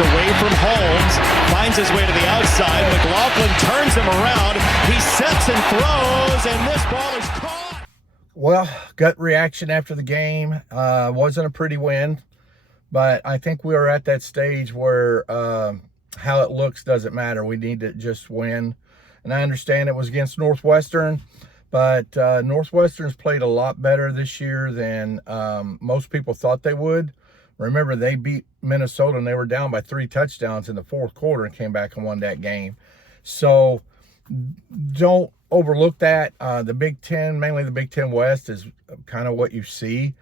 away from Holmes, finds his way to the outside. McLaughlin turns him around. He sets and throws, and this ball is caught. Well, gut reaction after the game. Wasn't a pretty win, but I think we are at that stage where how it looks doesn't matter. We need to just win. And I understand it was against Northwestern, but Northwestern's played a lot better this year than most people thought they would. Remember, they beat Minnesota and they were down by 3 touchdowns in the fourth quarter and came back and won that game. So don't overlook that. The Big Ten, mainly the Big Ten West, is kind of what you see.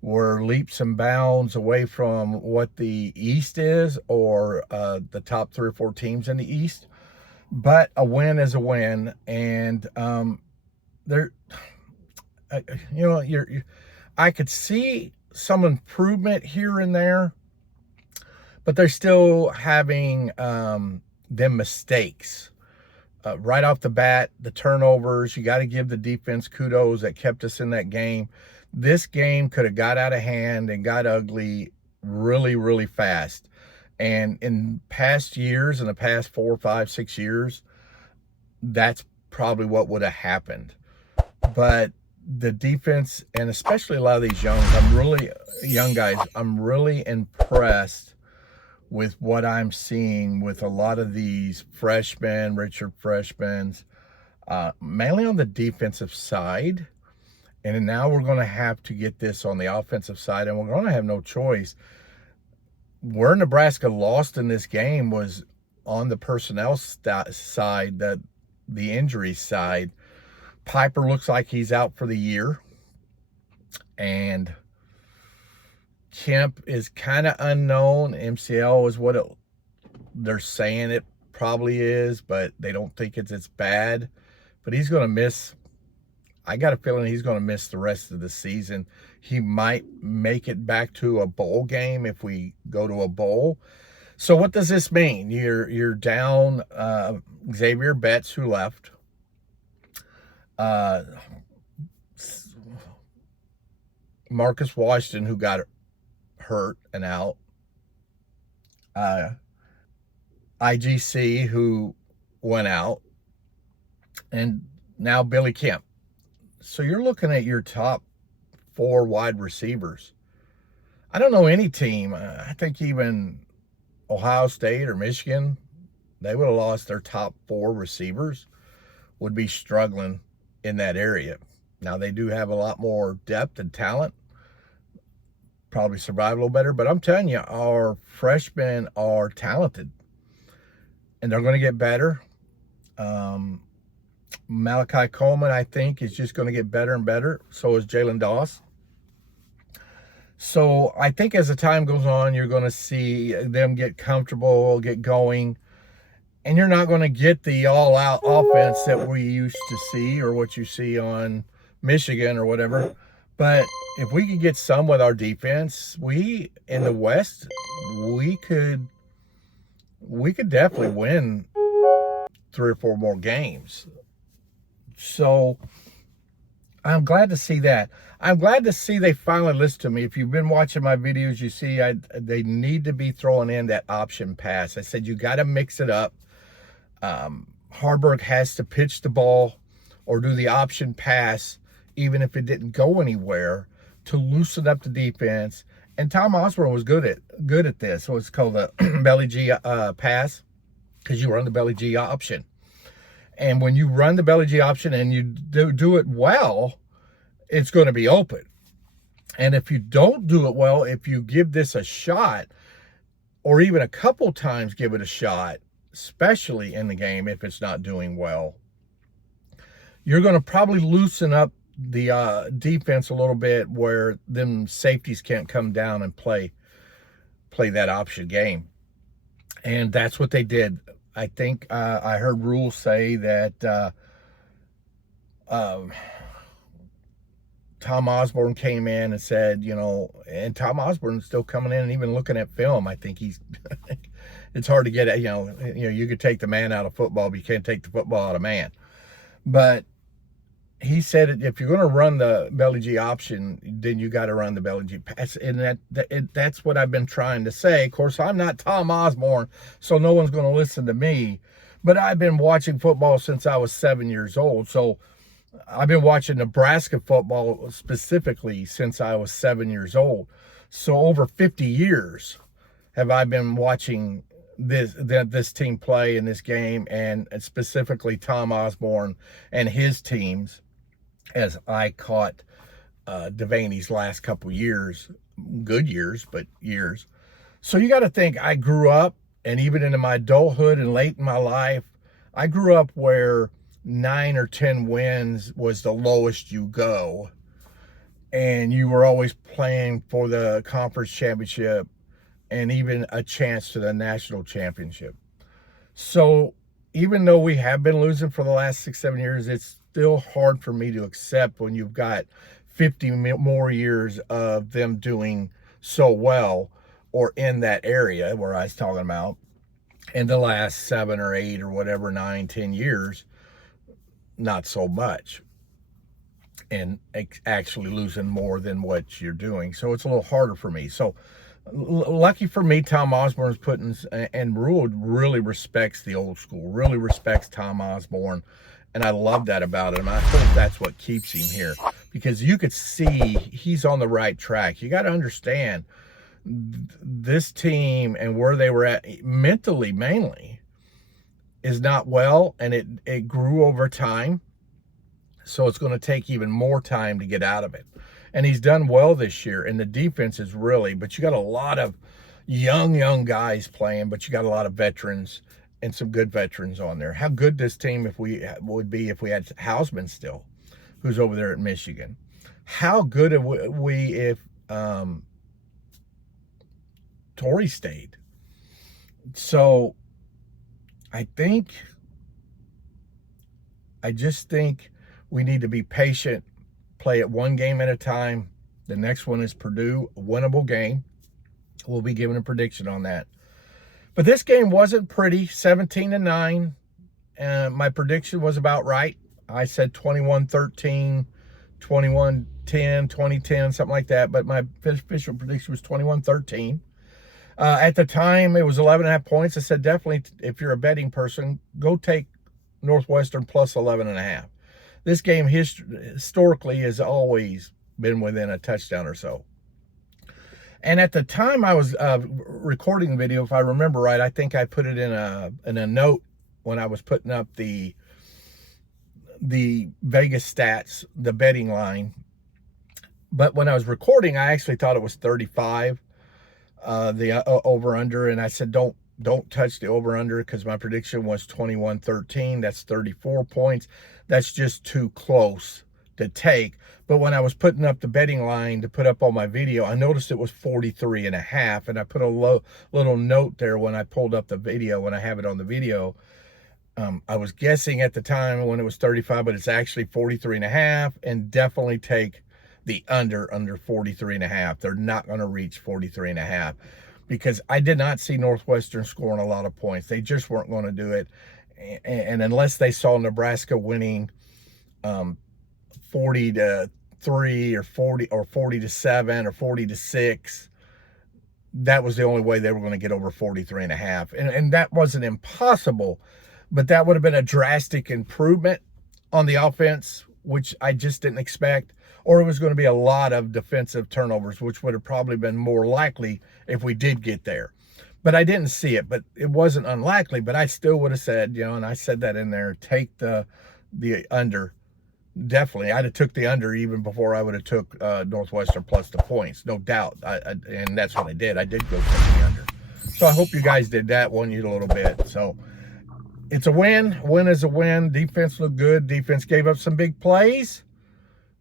We're leaps and bounds away from what the East is, or the top 3 or 4 teams in the East. But a win is a win, and I could see some improvement here and there, but they're still having them mistakes. Right off the bat, the turnovers, you got to give the defense kudos that kept us in that game. This game could have got out of hand and got ugly really, really fast. And in past years, in the past 4, 5, 6 years, that's probably what would have happened. But the defense, and especially a lot of these young guys, I'm really impressed with what I'm seeing with a lot of these freshmen, Richard freshmen, mainly on the defensive side. And now we're going to have to get this on the offensive side, and we're going to have no choice. Where Nebraska lost in this game was on the personnel side, the injury side. Piper looks like he's out for the year, and Kemp is kind of unknown. MCL is what they're saying it probably is, but they don't think it's as bad. But he's going to miss. I got a feeling he's going to miss the rest of the season. He might make it back to a bowl game if we go to a bowl. So what does this mean? You're down Xavier Betts, who left. Marcus Washington, who got hurt and out. IGC, who went out. And now Billy Kemp. So you're looking at your top 4 wide receivers. I don't know any team. I think even Ohio State or Michigan, they would have lost their top 4 receivers, would be struggling in that area. Now, they do have a lot more depth and talent, probably survive a little better. But I'm telling you, our freshmen are talented, and they're going to get better. Malachi Coleman, I think, is just going to get better and better. So is Jalen Doss. So I think as the time goes on, you're going to see them get comfortable, get going. And you're not going to get the all-out offense that we used to see, or what you see on Michigan or whatever. But if we could get some with our defense, we, in the West, we could definitely win 3 or 4 more games. So I'm glad to see that. I'm glad to see they finally listen to me. If you've been watching my videos, you see they need to be throwing in that option pass. I said you got to mix it up. Harburg has to pitch the ball or do the option pass, even if it didn't go anywhere, to loosen up the defense. And Tom Osborne was good at this. So it's called the belly G pass, because you run the belly G option. And when you run the belly G option and you do it well, it's going to be open. And if you don't do it well, if you give this a shot, or even a couple times give it a shot, especially in the game if it's not doing well, you're going to probably loosen up the defense a little bit, where them safeties can't come down and play that option game. And that's what they did. I think I heard Rule say that Tom Osborne came in and said, and Tom Osborne's still coming in and even looking at film. I think it's hard to get, you could take the man out of football, but you can't take the football out of man. But he said if you're going to run the belly G option, then you got to run the belly G pass. And that's what I've been trying to say. Of course, I'm not Tom Osborne, so no one's going to listen to me. But I've been watching football since I was 7 years old. So I've been watching Nebraska football specifically since I was 7 years old. So over 50 years have I been watching this team play in this game, and specifically Tom Osborne and his teams, as I caught Devaney's last couple years, good years, but years. So you got to think, I grew up, and even into my adulthood and late in my life, I grew up where 9 or 10 wins was the lowest you go, and you were always playing for the conference championship and even a chance to the national championship. So even though we have been losing for the last 6-7 years, it's still hard for me to accept when you've got 50 more years of them doing so well, or in that area where I was talking about, in the last 7 or 8 or whatever, 9, 10 years, not so much, and actually losing more than what you're doing. So it's a little harder for me. So lucky for me, Tom Osborne's putting, and Rule really respects the old school, really respects Tom Osborne. And I love that about him. I hope that's what keeps him here, because you could see he's on the right track. You got to understand this team and where they were at mentally, mainly, is not well, and it grew over time. So it's going to take even more time to get out of it. And he's done well this year, and the defense is really, but you got a lot of young guys playing, but you got a lot of veterans and some good veterans on there. How good this team would be if we had Hausman still, who's over there at Michigan. How good would we if Torrey stayed. So I just think we need to be patient, play it one game at a time. The next one is Purdue, a winnable game. We'll be giving a prediction on that. But this game wasn't pretty, 17-9. My prediction was about right. I said 21-13, 21-10, 20-10, something like that. But my official prediction was 21-13. At the time, it was 11.5 points. I said, definitely, if you're a betting person, go take Northwestern plus 11.5. This game historically has always been within a touchdown or so. And at the time I was recording the video, if I remember right, I think I put it in a note when I was putting up the Vegas stats, the betting line. But when I was recording, I actually thought it was 35, the over-under, and I said don't touch the over-under, because my prediction was 21-13. That's 34 points. That's just too close to take. But when I was putting up the betting line to put up on my video, I noticed it was 43.5, and I put a little note there when I pulled up the video, when I have it on the video. I was guessing at the time when it was 35, but it's actually 43.5, and definitely take the under 43.5. They're not going to reach 43.5, because I did not see Northwestern scoring a lot of points. They just weren't going to do it. And unless they saw Nebraska winning 40-3 or 40 or 40-7 or 40-6, that was the only way they were going to get over 43.5. And that wasn't impossible, but that would have been a drastic improvement on the offense, which I just didn't expect. Or it was going to be a lot of defensive turnovers, which would have probably been more likely if we did get there. But I didn't see it, but it wasn't unlikely. But I still would have said, and I said that in there, take the under. Definitely. I'd have took the under even before I would have took Northwestern plus the points, no doubt. And that's what I did. I did go take the under. So I hope you guys did that, won you a little bit. So it's a win. Win is a win. Defense looked good. Defense gave up some big plays.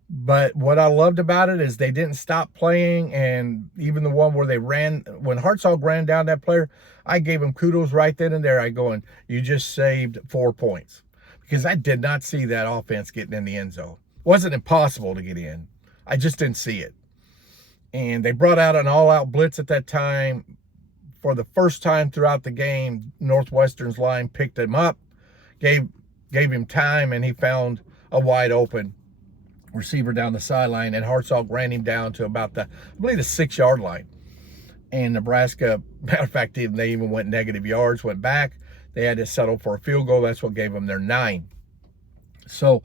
But what I loved about it is they didn't stop playing, and even the one where they ran, when Hartzog ran down that player, I gave him kudos right then and there. I go, you just saved 4 points, because I did not see that offense getting in the end zone. It wasn't impossible to get in. I just didn't see it. And they brought out an all-out blitz at that time. For the first time throughout the game, Northwestern's line picked him up, gave him time, and he found a wide open receiver down the sideline, and Hartzog ran him down to about the, I believe, the 6-yard line. And Nebraska, matter of fact, they even went negative yards, went back. They had to settle for a field goal. That's what gave them their 9. So,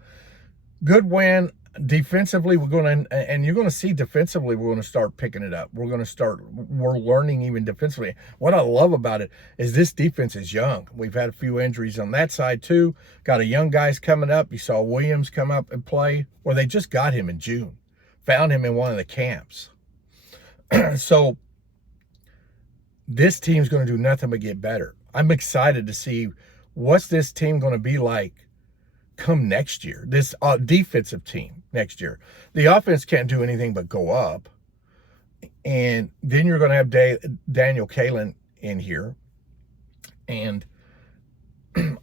good win. Defensively, we're going to, and you're going to see defensively, we're going to start picking it up. We're learning even defensively. What I love about it is this defense is young. We've had a few injuries on that side too. Got a young guys coming up. You saw Williams come up and play, or they just got him in June. Found him in one of the camps. So this team's going to do nothing but get better. I'm excited to see what's this team going to be like come next year, this defensive team next year. The offense can't do anything but go up. And then you're going to have Daniel Kalen in here. And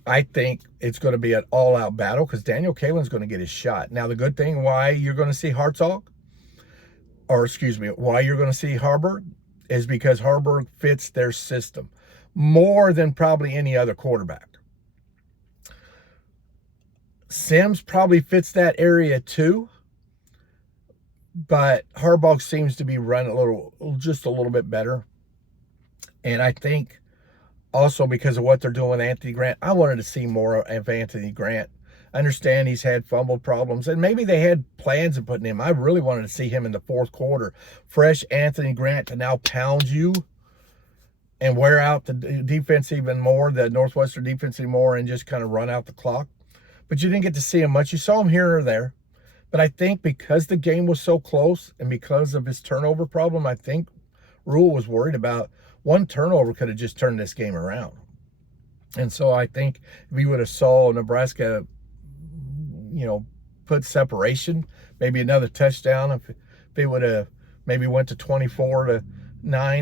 I think it's going to be an all-out battle because Daniel Kalen's going to get his shot. Now, the good thing why you're going to see why you're going to see Harburg is because Harburg fits their system more than probably any other quarterback. Sims probably fits that area too, but Harbaugh seems to be run just a little bit better. And I think also because of what they're doing with Anthony Grant, I wanted to see more of Anthony Grant. I understand he's had fumble problems, and maybe they had plans of putting him. I really wanted to see him in the fourth quarter. Fresh Anthony Grant to now pound you and wear out the defense even more, the Northwestern defense even more, and just kind of run out the clock. But you didn't get to see him much. You saw him here or there. But I think because the game was so close and because of his turnover problem, I think Rule was worried about one turnover could have just turned this game around. And so I think if he would have saw Nebraska, put separation, maybe another touchdown, if they would have maybe went to 24-9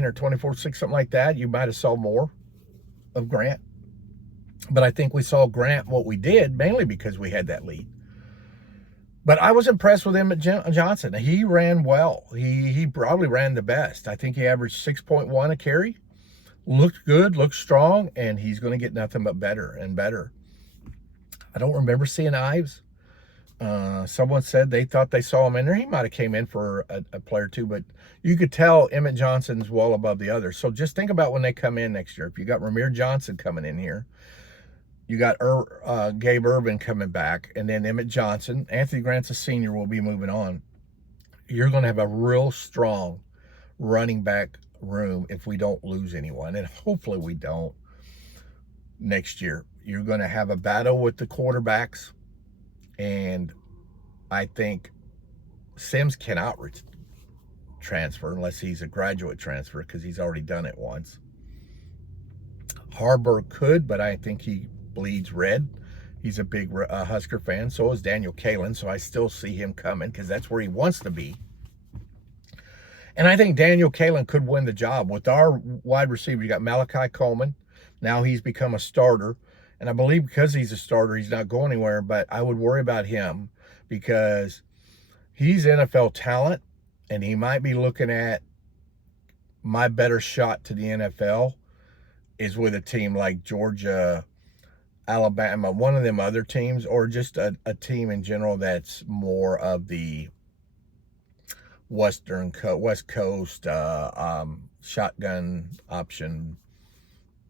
or 24-6, something like that, you might have saw more of Grant. But I think we saw Grant what we did mainly because we had that lead. But I was impressed with Emmett Johnson. He ran well. He probably ran the best. I think he averaged 6.1 a carry. Looked good, looked strong, and he's going to get nothing but better and better. I don't remember seeing Ives. Someone said they thought they saw him in there. He might have came in for a player too, but you could tell Emmett Johnson's well above the others. So just think about when they come in next year. If you got Ramir Johnson coming in here, you got Gabe Urban coming back, and then Emmett Johnson. Anthony Grant's a senior, will be moving on. You're going to have a real strong running back room if we don't lose anyone, and hopefully we don't next year. You're going to have a battle with the quarterbacks, and I think Sims cannot transfer unless he's a graduate transfer because he's already done it once. Harburg could, but I think he bleeds red. He's a big Husker fan. So is Daniel Kalen. So I still see him coming because that's where he wants to be. And I think Daniel Kalen could win the job. With our wide receiver, you got Malachi Coleman. Now he's become a starter. And I believe because he's a starter, he's not going anywhere. But I would worry about him because he's NFL talent. And he might be looking at my better shot to the NFL is with a team like Georgia, Alabama, one of them other teams, or just a team in general that's more of the West Coast shotgun option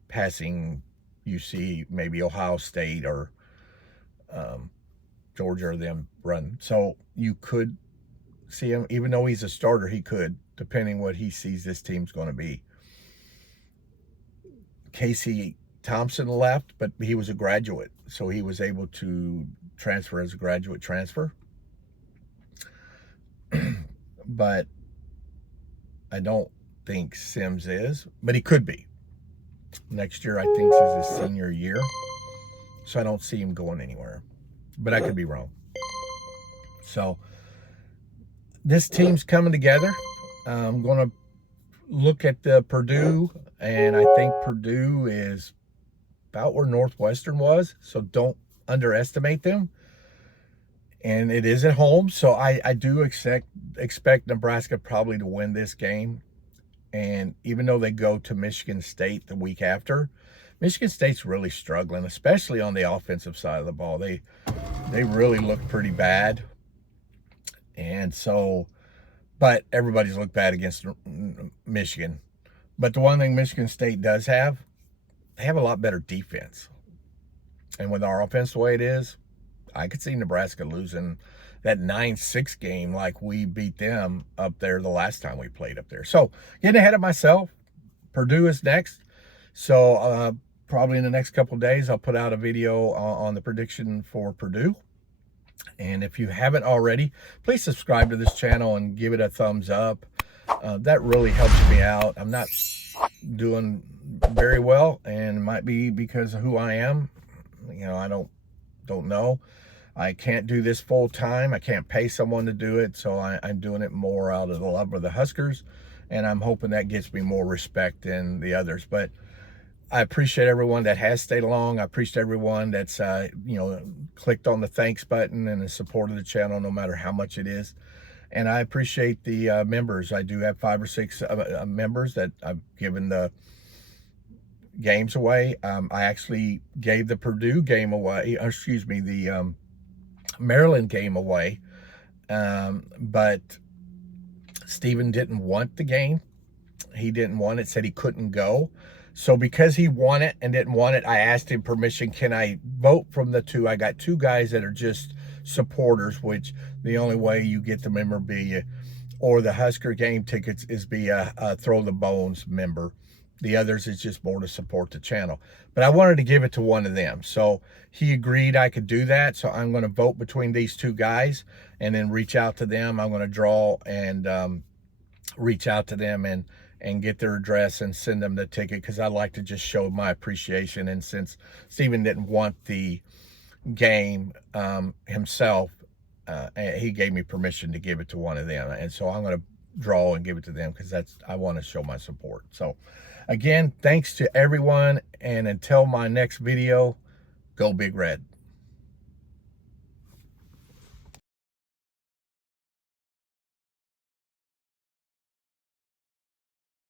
passing. You see maybe Ohio State or Georgia or them run. So you could see him, even though he's a starter, he could, depending what he sees this team's going to be. Casey Thompson left, but he was a graduate, so he was able to transfer as a graduate transfer. But I don't think Sims is, but he could be. Next year, I think, is his senior year, so I don't see him going anywhere, but I could be wrong. So this team's coming together. I'm going to look at the Purdue, and I think Purdue is about where Northwestern was, so don't underestimate them. And it is at home, so I do expect Nebraska probably to win this game. And even though they go to Michigan State the week after, Michigan State's really struggling, especially on the offensive side of the ball. They really look pretty bad. And so, but everybody's looked bad against Michigan. But the one thing Michigan State does have, they have a lot better defense. And with our offense the way it is, I could see Nebraska losing that 9-6 game like we beat them up there the last time we played up there. So, getting ahead of myself, Purdue is next. So, probably in the next couple of days, I'll put out a video on the prediction for Purdue. And if you haven't already, please subscribe to this channel and give it a thumbs up. That really helps me out. I'm not doing very well, and it might be because of who I am. You know, I don't know. I can't do this full time. I can't pay someone to do it, so I'm doing it more out of the love of the Huskers, and I'm hoping that gets me more respect than the others. But I appreciate everyone that has stayed along. I appreciate everyone that's you know, clicked on the thanks button and has supported the channel no matter how much it is. And I appreciate the members. I do have 5 or 6 members that I've given the games away. I actually gave the Purdue game away, excuse me, the Maryland game away, but Stephen didn't want the game. He didn't want it, said he couldn't go. So because he won it and didn't want it, I asked him permission, can I vote from the 2? I got 2 guys that are just supporters, which the only way you get the memorabilia or the Husker game tickets is be a Throw the Bones member. The others is just more to support the channel. But I wanted to give it to one of them. So he agreed I could do that. So I'm going to vote between these 2 guys and then reach out to them. I'm going to draw and reach out to them and get their address and send them the ticket, because I like to just show my appreciation. And since Stephen didn't want the game himself, he gave me permission to give it to one of them. And so I'm going to draw and give it to them, because I want to show my support. So again, thanks to everyone, and until my next video, go Big Red.